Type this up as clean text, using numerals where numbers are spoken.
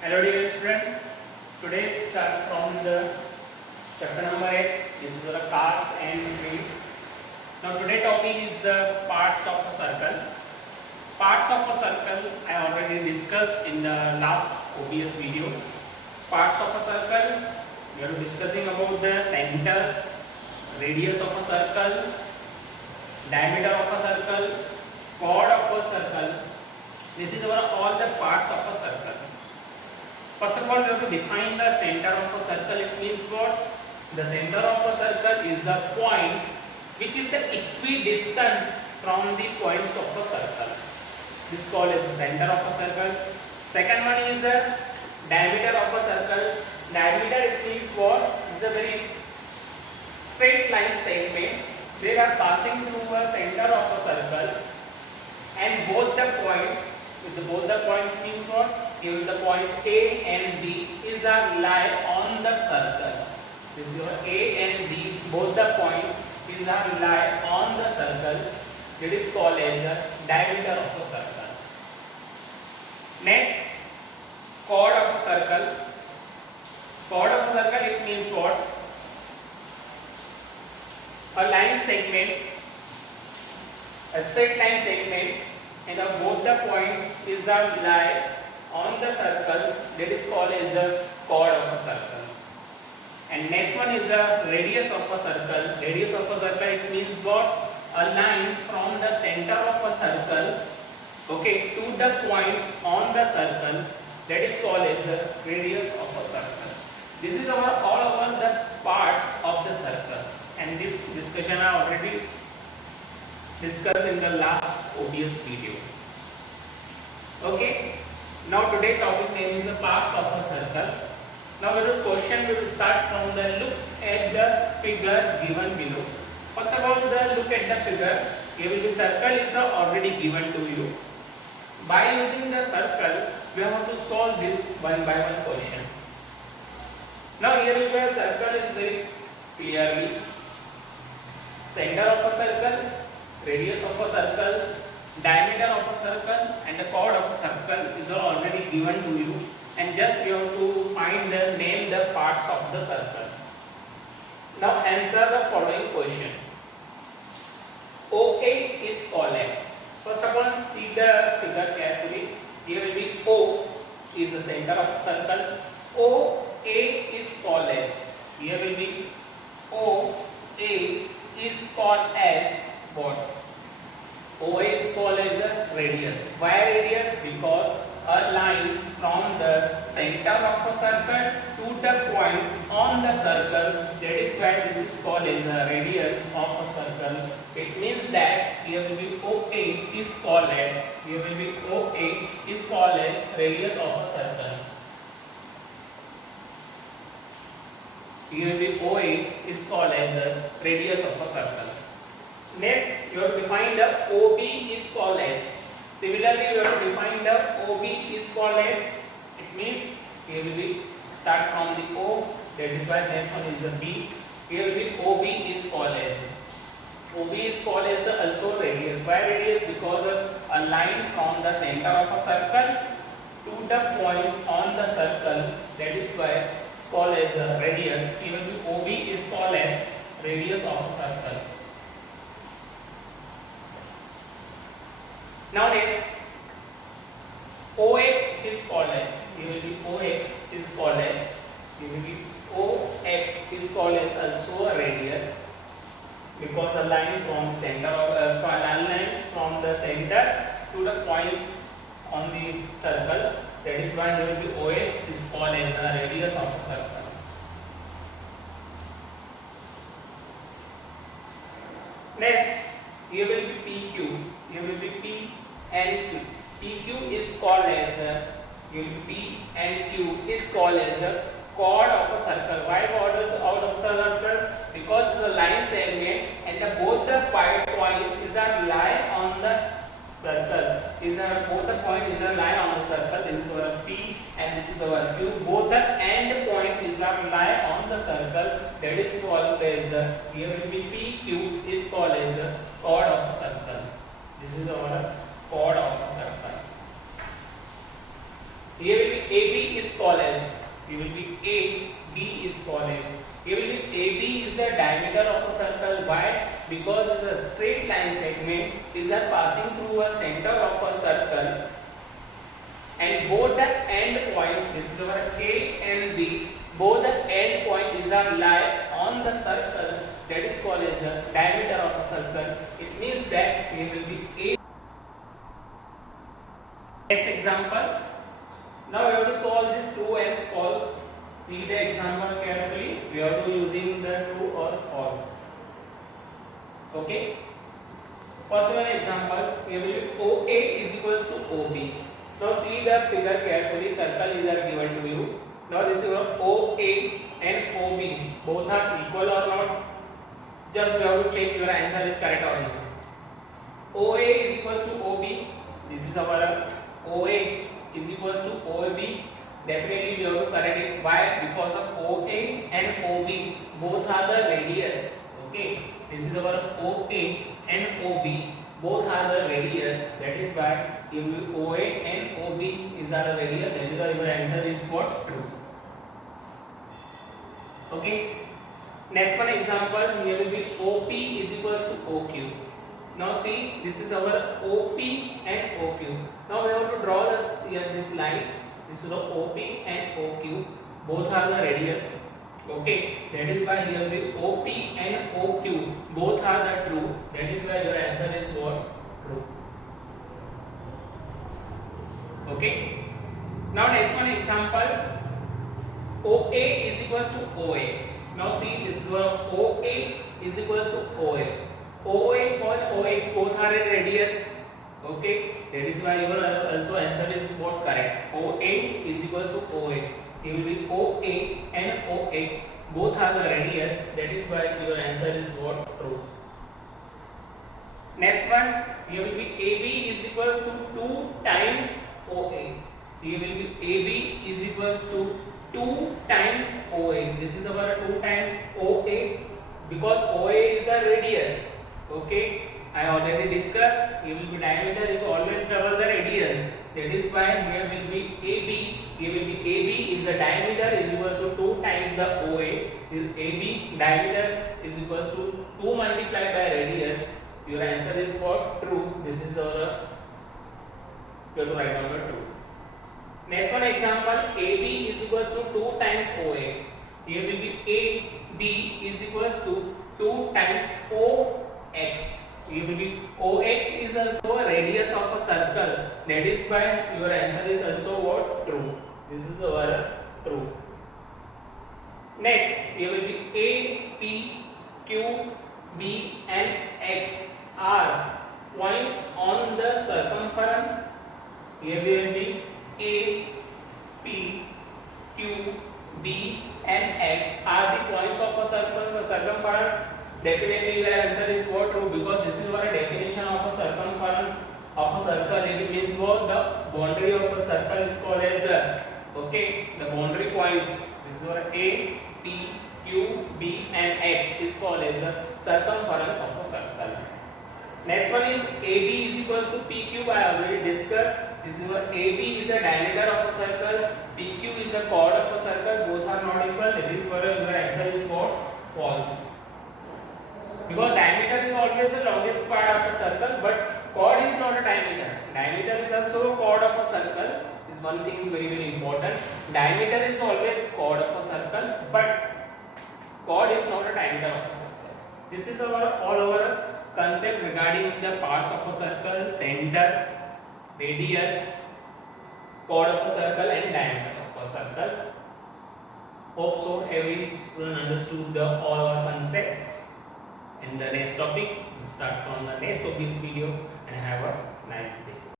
Hello dear student, today starts from the chapter number 8. This is the cars and wheels. Now today topic is the parts of a circle. Parts of a circle I already discussed in the last OBS video. Parts of a circle, we are discussing about the center, radius of a circle, diameter of a circle, chord of a circle. This is all the parts of a circle. First of all, we have to define the center of a circle. It means what? The center of a circle is the point which is the equidistance from the points of a circle. This is called as the center of a circle. Second one is the diameter of a circle. Diameter, it means what? Is the very straight line segment. They are passing through a center of a circle, and both the points, means what? Here the points A and B is lie on the circle. This is your A and B, both the points is lie on the circle. It is called as the diameter of a circle. Next, chord of a circle. Chord of a circle, it means what? A line segment, a straight line segment, and both the point is lie on the circle. That is called as the chord of a circle. And next one is the radius of a circle. Radius of a circle, it means what? A line from the center of a circle, okay, to the points on the circle. That is called as the radius of a circle. This is all over the parts of the circle, and this discussion I already discussed in the last OBS video. Okay. Now today topic name is the parts of a circle. Now the question we will start from the look at the figure given below. First of all, the look at the figure. Here will be circle is already given to you. By using the circle, we have to solve this one by one question. Now here will be a circle is very clearly center of a circle, radius of a circle, diameter of a circle, and the chord of a circle is already given to you, and just you have to find the name the parts of the circle. Now answer the following question. OA is called as. First of all, see the figure carefully. Here will be O is the center of the circle. OA is called as. Here will be OA is called as what? OA is called as a radius. Why radius? Because a line from the center of a circle to the points on the circle, that is why this is called as a radius of a circle. It means that here will be OA is called as, radius of a circle. Here will be OA is called as a radius of a circle. Next, you have to define the OB is called as. Similarly, you have to define the OB is called as. It means here will be start from the O. That is why next one is the B. Here will be OB is called as. OB is called as also radius. Why radius? Because a line from the center of a circle to the points on the circle. That is why it's called as a radius. Here will be OB is called as radius of a circle. Now next, OX is called as. Here will be OX is called as. Here will be OX is called as also a radius, because a line from center of line from the center to the points on the circle. That is why here will be OX is called as a radius of a circle. Next, here will be PQ. Here will be P and Q. PQ is called as P and Q is called as a chord of a circle. Why chord is out of the circle? Because the line segment and both the points is lie on the circle. Both the point is lie on the circle. This is our P and this is our Q. Both the end point is lie on the circle. That is called as the. Here will be PQ is called as a chord of a circle. This is our chord of a circle. Here will be AB is It will be AB is called as. It will be AB is the diameter of a circle. Why? Because the straight line segment is passing through a center of a circle, and both the end point, this is our A and B, both the end point is lie on the circle, that is called as the diameter of a circle. It means that it will be A. Next example. Now we have to solve this true and false. See the example carefully. We are to using the true or false. Okay. First one example. We will OA is equals to OB. Now see the figure carefully. Circle is given to you. Now this is your OA and OB. Both are equal or not? Just you have to check your answer is correct or not. OA is equals to OB. This is our OA is equals to OB. Definitely we have to correct it. Why? Because of OA and OB both are the radius. Okay. This is our OA and OB. Both are the radius. That is why OA and OB is our radius. That is why your answer is what? True. Okay. Next one example. Here will be OP is equals to OQ. Now see, this is our OP and OQ. Now we have to draw this line. This is the OP and OQ. Both are the radius. Okay. That is why here will be OP and OQ. Both are the true. That is why your answer is what? True. Okay. Now next one example. OA is equals to OX. Now see, this is our OA is equals to OX. OA and OX both are a radius. Okay, that is why your also answer is what? Correct. OA is equals to OX. It will be OA and OX both are the radius. That is why your answer is what? True. Next one, here will be AB is equals to 2 times OA. Here will be AB is equals to 2 times OA. This is our 2 times OA because OA is a radius. Okay. I already discussed, here will be diameter is always double the radius. That is why here will be AB. Here will be AB is the diameter is equals to 2 times the OA. This AB diameter is equals to 2 multiplied by radius. Your answer is what? True. This is our, you have to write down the true. Next one example, AB is equals to 2 times OX. Here will be AB is equals to 2 times OX. Here will be OX is also a radius of a circle. That is why your answer is also what? True. This is our true. Next, here will be A, P, Q, B and X are points on the circumference. Here will be A, P, Q, B and X are the points of a circumference. Definitely your answer is what? True, because this is our definition of a circumference of a circle. It means what? The boundary of a circle is called as okay, the boundary points. This is our A, P, Q, B and X is called as a circumference of a circle. Next one is AB is equals to PQ. I already discussed. This is our AB is a diameter of a circle. PQ is a chord of a circle. Both are not equal. That is why your answer is what? False. Because diameter is always the longest part of a circle, but chord is not a diameter. Diameter is also a chord of a circle. This one thing is very important. Diameter is always chord of a circle, but chord is not a diameter of a circle. This is all our concept regarding the parts of a circle, center, radius, chord of a circle and diameter of a circle. Hope so every student understood all our concepts. In the next topic, we start from the next of this video and have a nice day.